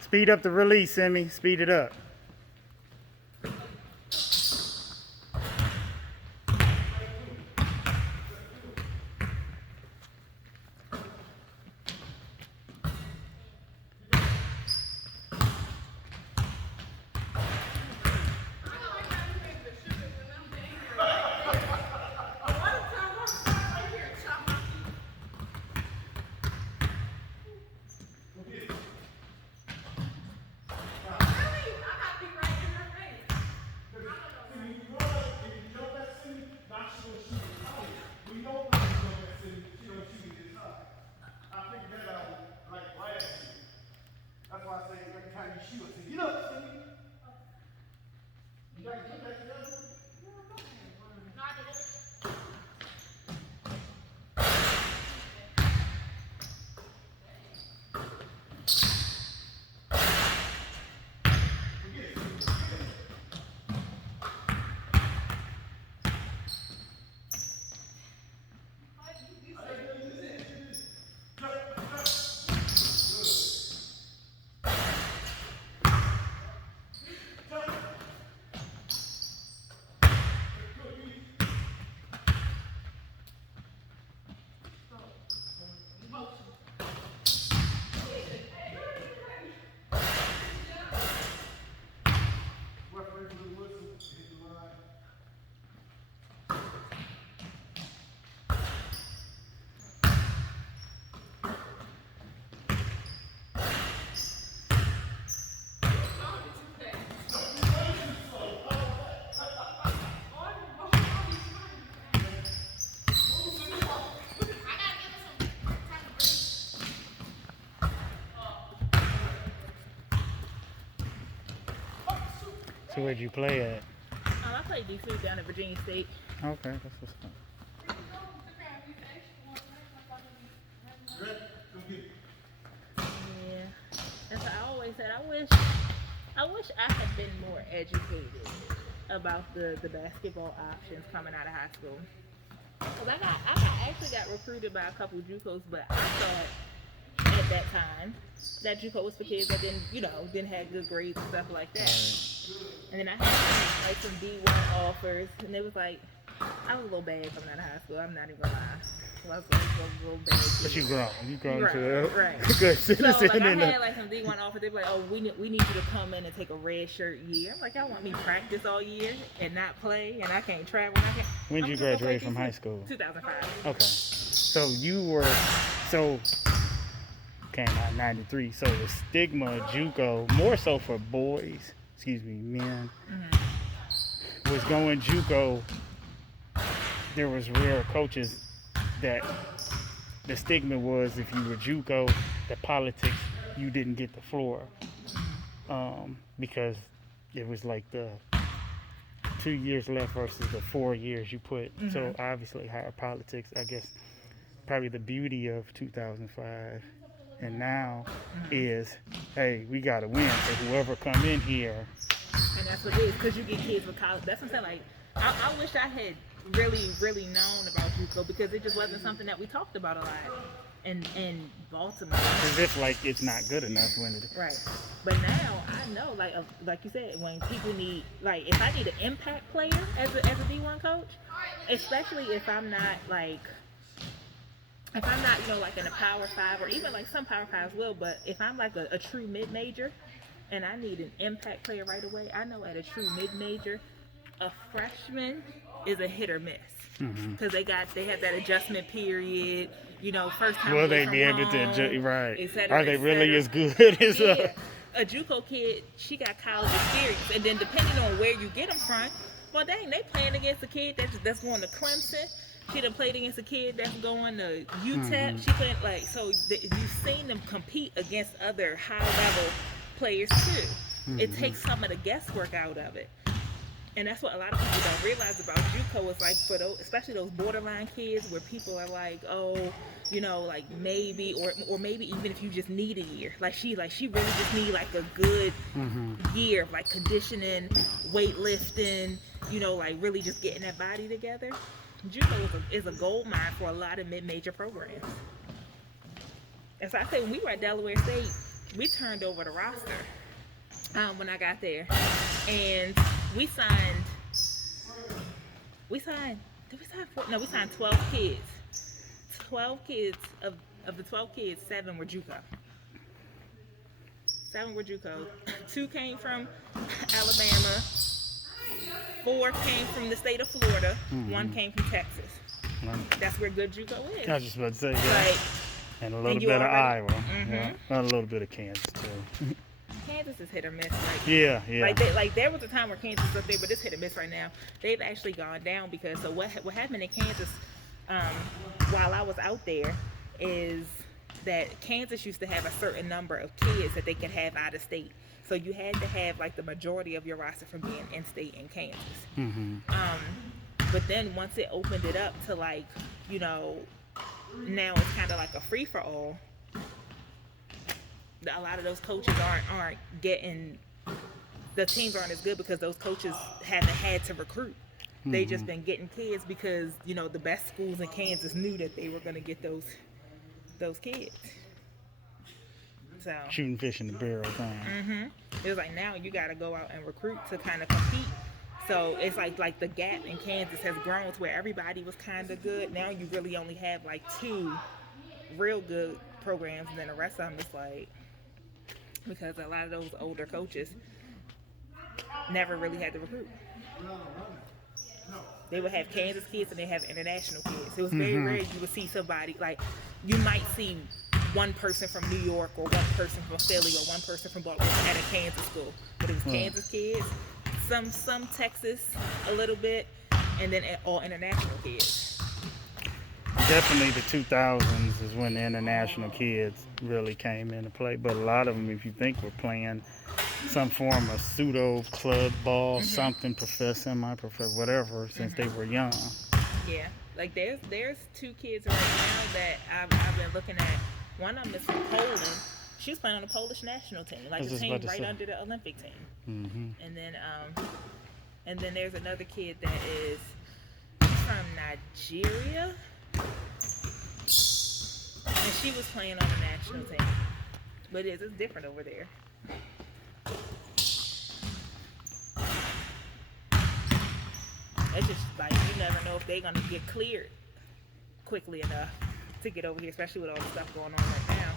Speed up the release, Semie. Speed it up. That's why I say every time you shoot, I say, get up, Cindy. You guys put that together? No, I didn't. So where'd you play at? I played D2 down at Virginia State. Okay, that's what's up. Yeah. And so I always said I wish I had been more educated about the basketball options coming out of high school. Cause I actually got recruited by a couple JUCOs, but I thought at that time that JUCO was for kids that didn't have good grades and stuff like that. And then I had like some D1 offers, and it was like I was a little bad coming out of high school. I'm not even gonna lie. I was like a little bad. But you grown right, to a right. good citizen. So like I had like some D1 offers. They were like, oh, we need you to come in and take a red shirt year. I'm like, y'all want me to practice all year and not play, and I can't travel. When did you graduate from high school? 2005. Okay. So came out in 93. So the stigma of JUCO, more so for boys, men, was going JUCO. There was rare coaches that the stigma was if you were JUCO, the politics, you didn't get the floor, because it was like the 2 years left versus the 4 years you put. So obviously higher politics. I guess probably the beauty of 2005 and now is, hey, we got to win. So whoever come in here And that's what it is, because you get kids with college. That's what I'm saying. Like, I wish I had really known about JUCO, because it just wasn't something that we talked about a lot in Baltimore. As if like it's not good enough when it. Right. But now I know, like you said, when people need, like, if I need an impact player as a D1 coach, especially if I'm not, you know, like in a Power 5, or even like some Power 5s will, but if I'm like a true mid-major and I need an impact player right away, I know at a true mid-major, a freshman is a hit or miss. Because they have that adjustment period, you know, first time. Will they be able to adjust? Right. Are they really as good as a JUCO kid? She got college experience, and then depending on where you get them from, well, dang, they playing against a kid that's going to Clemson. She done played against a kid that's going to UTEP. She playing you've seen them compete against other high level players too. It takes some of the guesswork out of it. And that's what a lot of people don't realize about JUCO. Is like, for those, especially those borderline kids, where people are like, oh, you know, like maybe, or maybe even if you just need a year, like she really just need like a good year of like conditioning, weightlifting, you know, like really just getting that body together. JUCO is a gold mine for a lot of mid-major programs. And so I say, when we were at Delaware State, we turned over the roster when I got there, and we signed 12 kids. 12 kids, of the 12 kids, 7 were JUCO. 7 were JUCO. 2 came from Alabama. 4 came from the state of Florida. 1 came from Texas. That's where good JUCO is. I was just about to say, yeah. Like, and a little bit of Iowa. Yeah. A little bit of Kansas too. Kansas is hit or miss. Like, yeah. Like there was a time where Kansas was up there, but it's hit or miss right now. They've actually gone down, because so what happened in Kansas while I was out there is that Kansas used to have a certain number of kids that they could have out of state. So you had to have like the majority of your roster from being in state in Kansas. But then once it opened it up to, like, you know, now it's kind of like a free for all. A lot of those coaches aren't getting, the teams aren't as good because those coaches haven't had to recruit. They just been getting kids because, you know, the best schools in Kansas knew that they were going to get those kids. So shooting fish in the barrel thing. It was like, now you got to go out and recruit to kind of compete. So it's like the gap in Kansas has grown to where everybody was kind of good. Now you really only have like 2 real good programs, and then the rest of them is like, because a lot of those older coaches never really had to recruit. They would have Kansas kids and they have international kids. It was very rare you would see somebody, like, you might see one person from New York or one person from Philly or one person from Baltimore at a Kansas school. But it was Kansas kids, some Texas a little bit, and then all international kids. Definitely the 2000s is when the international kids really came into play. But a lot of them, if you think, were playing some form of pseudo club ball, something, semi-professional, whatever, since they were young. Yeah, like there's 2 kids right now that I've been looking at. One of them is from Poland. She was playing on the Polish national team, like the team right under the Olympic team. And then there's another kid that is from Nigeria, and she was playing on the national team. But it's different over there. It's just like, you never know if they're gonna get cleared quickly enough to get over here, especially with all the stuff going on right now.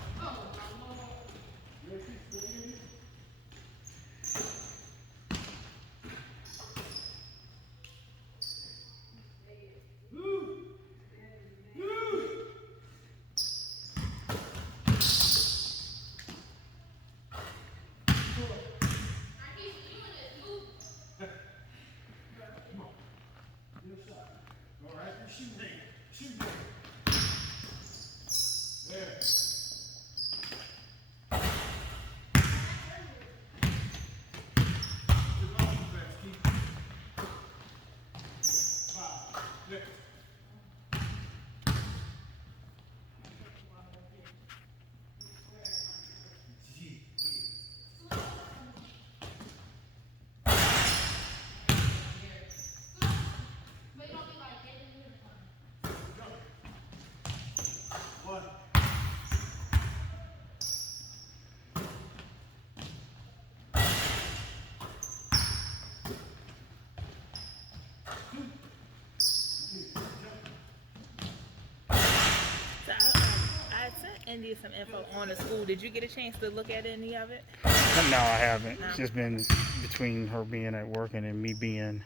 and you some info on the school. Did you get a chance to look at any of it? No, I haven't. No. It's just been between her being at work and then me being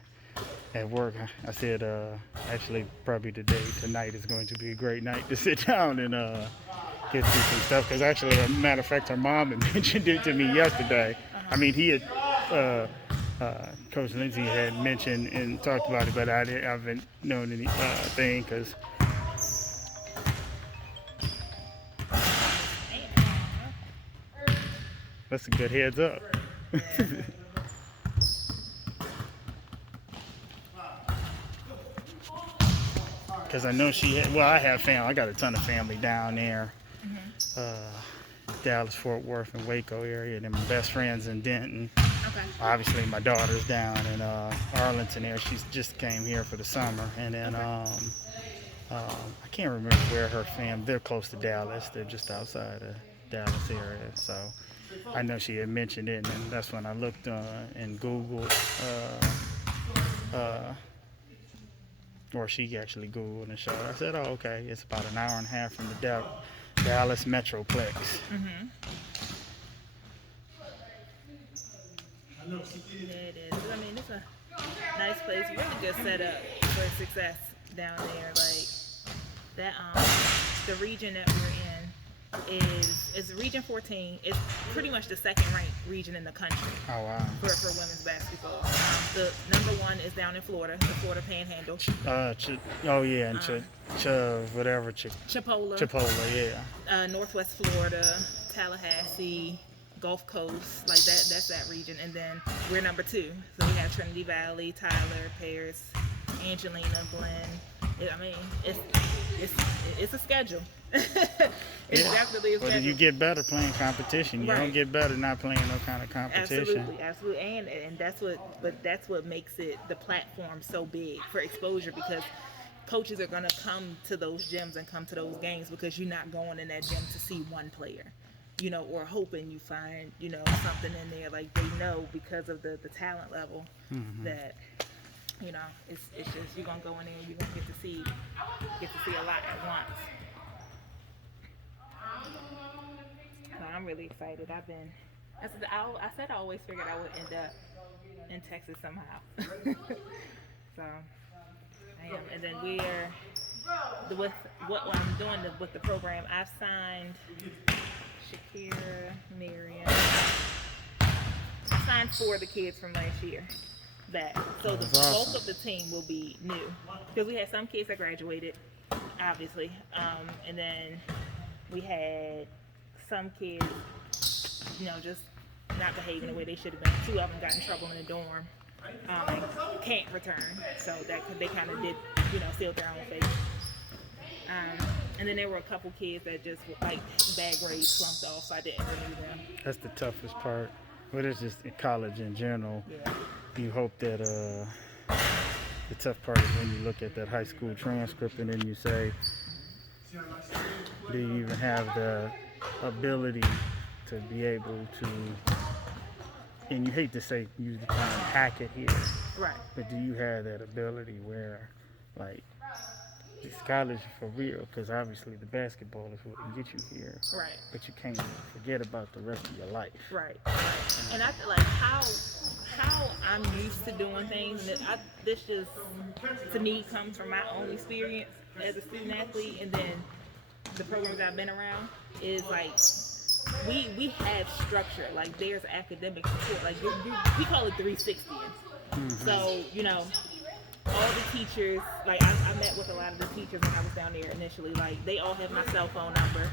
at work. I said, actually, probably tonight is going to be a great night to sit down and get through some stuff. Because actually, as a matter of fact, her mom had mentioned it to me yesterday. I mean, he had, Coach Lindsey had mentioned and talked about it, but I haven't known anything because. That's a good heads up. Because I know she had, well, I have family. I got a ton of family down there. Dallas, Fort Worth, and Waco area. And then my best friend's in Denton. Okay. Obviously, my daughter's down in Arlington there. She's just came here for the summer. And then I can't remember where her family, they're close to Dallas. They're just outside the Dallas area. So I know she had mentioned it, and that's when I looked and Googled, or she actually Googled and showed. I said, oh, okay, it's about an hour and a half from the Dallas Metroplex. Mm-hmm. Yeah, it is. I mean, it's a nice place. Really good setup for success down there. Like that, the region that we're in is Region 14. It's pretty much the second-ranked region in the country. Oh wow! For women's basketball. The number one is down in Florida, the Florida Panhandle. Chipola, yeah. Northwest Florida, Tallahassee, Gulf Coast, like that. That's that region. And then we're number 2. So we have Trinity Valley, Tyler, Paris, Angelina, Glenn. I mean, it's a schedule. It's definitely a schedule. But you get better playing competition. You don't get better not playing no kind of competition. Absolutely. And that's what makes it the platform so big for exposure, because coaches are gonna come to those gyms and come to those games because you're not going in that gym to see one player, or hoping you find, something in there. Like they know because of the talent level that. It's just you're gonna go in there and you're gonna get to see a lot at once. So I'm really excited. I said I always figured I would end up in Texas somehow. So I am. And then with what I'm doing with the program, I've signed Shakira, Miriam. I signed 4 of the kids from last year. So the bulk of the team will be new, because we had some kids that graduated, obviously, and then we had some kids, just not behaving the way they should have been. 2 of them got in trouble in the dorm, and can't return, so they kind of did, sealed their own fate. And then there were a couple kids that just like bad grades, flunked off, so I didn't renew them. That's the toughest part. But it's just in college in general. Yeah. You hope that the tough part is when you look at that high school transcript and then you say, do you even have the ability to be able to, and you hate to say, use the term hack it here, Right. but do you have that ability where, like, it's college for real, because obviously the basketball is what will get you here. Right. But you can't forget about the rest of your life. Right. And I feel like how I'm used to doing things, and this just, to me, comes from my own experience as a student athlete, and then the programs I've been around, is like, we have structure. Like, there's academic support. Like, we call it 360. So, all the teachers, like I met with a lot of the teachers when I was down there initially, like they all have my cell phone number.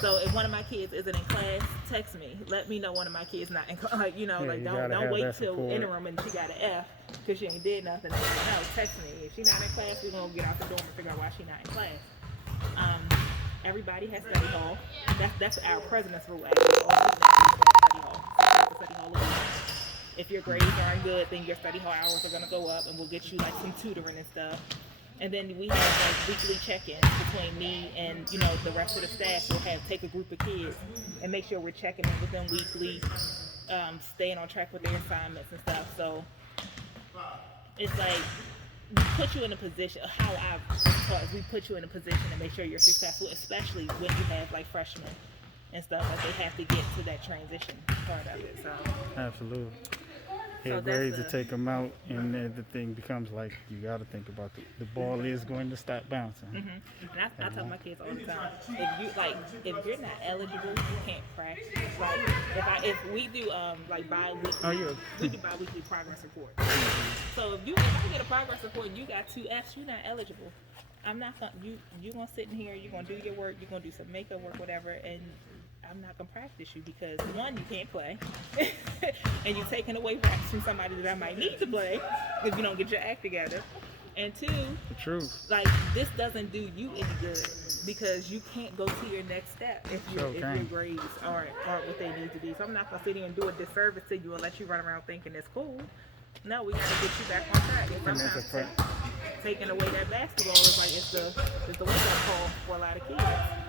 So if one of my kids isn't in class, text me. Let me know one of my kids not in class. Like, don't wait till interim and she got an F because she ain't did nothing. No, text me. If she's not in class, we're going to get out the door and figure out why she's not in class. Everybody has study hall. That's our president's rule, actually. All study hall. Study hall. If your grades aren't good, then your study hall hours are going to go up, and we'll get you like some tutoring and stuff. And then we have like weekly check-ins between me and the rest of the staff. We'll take a group of kids and make sure we're checking in with them weekly, staying on track with their assignments and stuff. So it's like put you in a position. How I've taught is we put you in a position to make sure you're successful, especially when you have like freshmen and stuff. Like they have to get to that transition part of it. So Absolutely. Yeah, So that's grades the- to take them out, and then the thing becomes like you got to think about the ball is going to stop bouncing. Mm-hmm. And I tell my kids all the time, if you're not eligible, you can't practice. Like if we do like bi-weekly, we do bi-weekly progress report. So if I get a progress report and you got 2 Fs, you're not eligible. I'm not gonna you gonna sit in here, you're gonna do your work, you're gonna do some makeup work, whatever, and I'm not gonna practice you because 1, you can't play, and you're taking away reps from somebody that I might need to play if you don't get your act together. And 2, The truth. like this doesn't do you any good because you can't go to your next step if your grades aren't what they need to be. So I'm not gonna sit here and do a disservice to you and let you run around thinking it's cool. No, we gotta get you back on track. And sometimes taking away that basketball is like it's the wake up call for a lot of kids.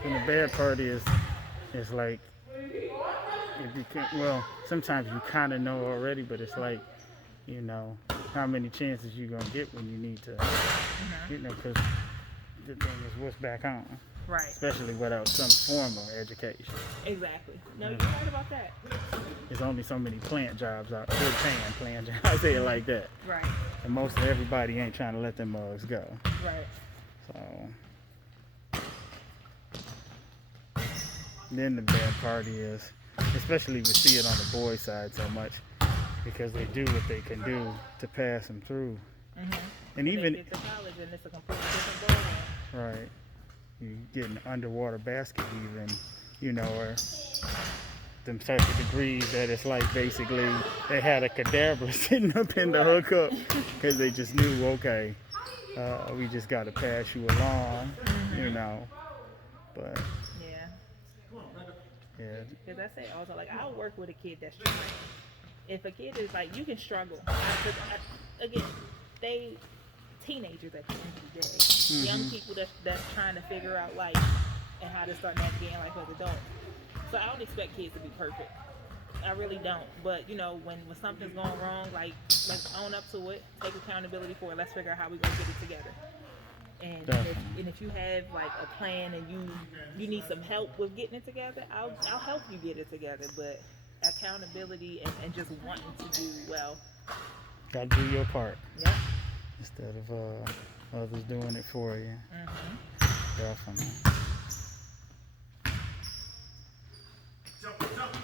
And the bad part is like if you can, well, sometimes you kind of know already, but it's like, you know, how many chances you gonna get when you need to, you know, because the thing is what's back on, Right. especially without some form of education. Exactly. No, you're right about that. There's only so many plant jobs out there, plant jobs. I say it like that. Right. And most of everybody ain't trying to let them mugs go. Right. So then the bad part is, especially we see it on the boys' side so much, because they do what they can do to pass them through. And even they get to college and it's a completely different ballgame. right, you get an underwater basket even, you know, or them type of degrees that it's like basically they had a cadaver sitting up in the hookup because they just knew, okay, we just got to pass you along, you know. But yeah, Because I say also, like, I'll work with a kid that's trying. If a kid is like, you can struggle. Again, they teenagers at the end of the day. Young people that's trying to figure out life and how to start navigating life as adults. So I don't expect kids to be perfect. I really don't. But, you know, when something's going wrong, like own up to it, take accountability for it. Let's figure out how we're going to get it together. And if you have like a plan and you need some help with getting it together, I'll help you get it together. But accountability and just wanting to do well. got to do your part. Yep. Instead of others doing it for you. Definitely. Jump, jump.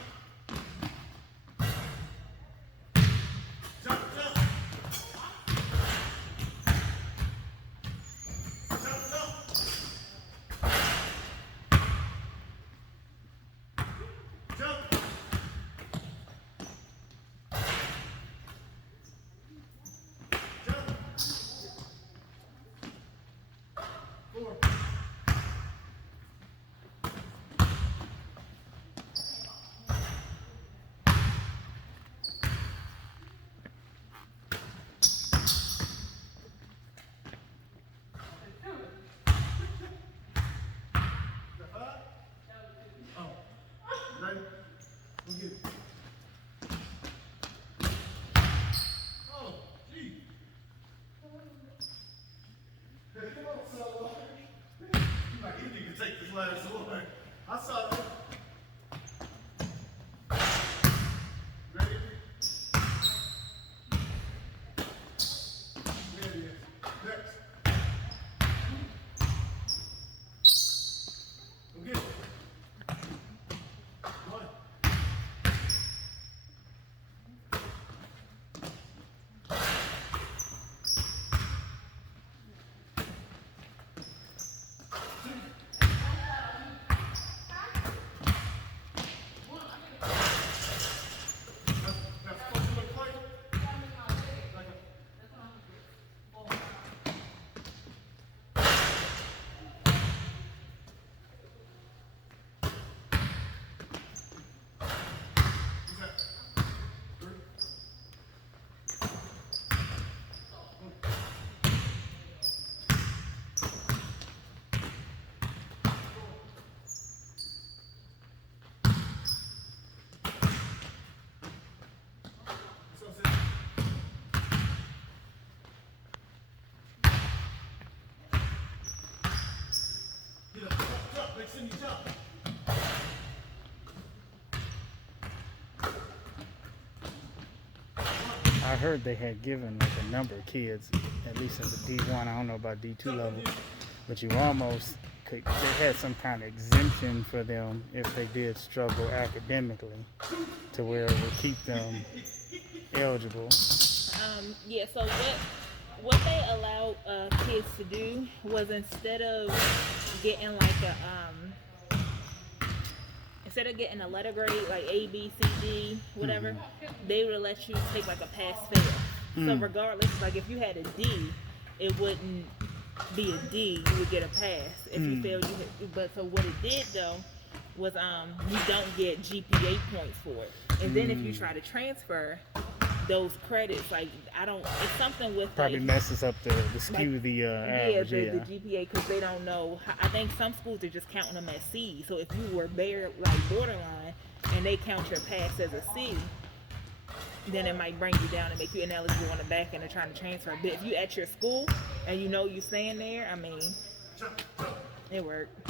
and you jump. I heard they had given like a number of kids, at least in the D1, I don't know about D2 level, but you almost could, they had some kind of exemption for them if they did struggle academically to where it would keep them eligible. Yeah, so what they allowed kids to do was getting like instead of getting a letter grade like A, B, C, D, whatever, they would let you take like a pass fail. So regardless, like if you had a D, it wouldn't be a D. You would get a pass. If you failed, but so what it did though was you don't get GPA points for it. And then if you try to transfer those credits, like it's something with Probably messes up the skew like, the average. the GPA, because they don't know. I think some schools are just counting them as C. So if you were borderline and they count your pass as a C, then it might bring you down and make you ineligible on the back end of trying to transfer. But if you at your school and you know you staying there, I mean, it worked.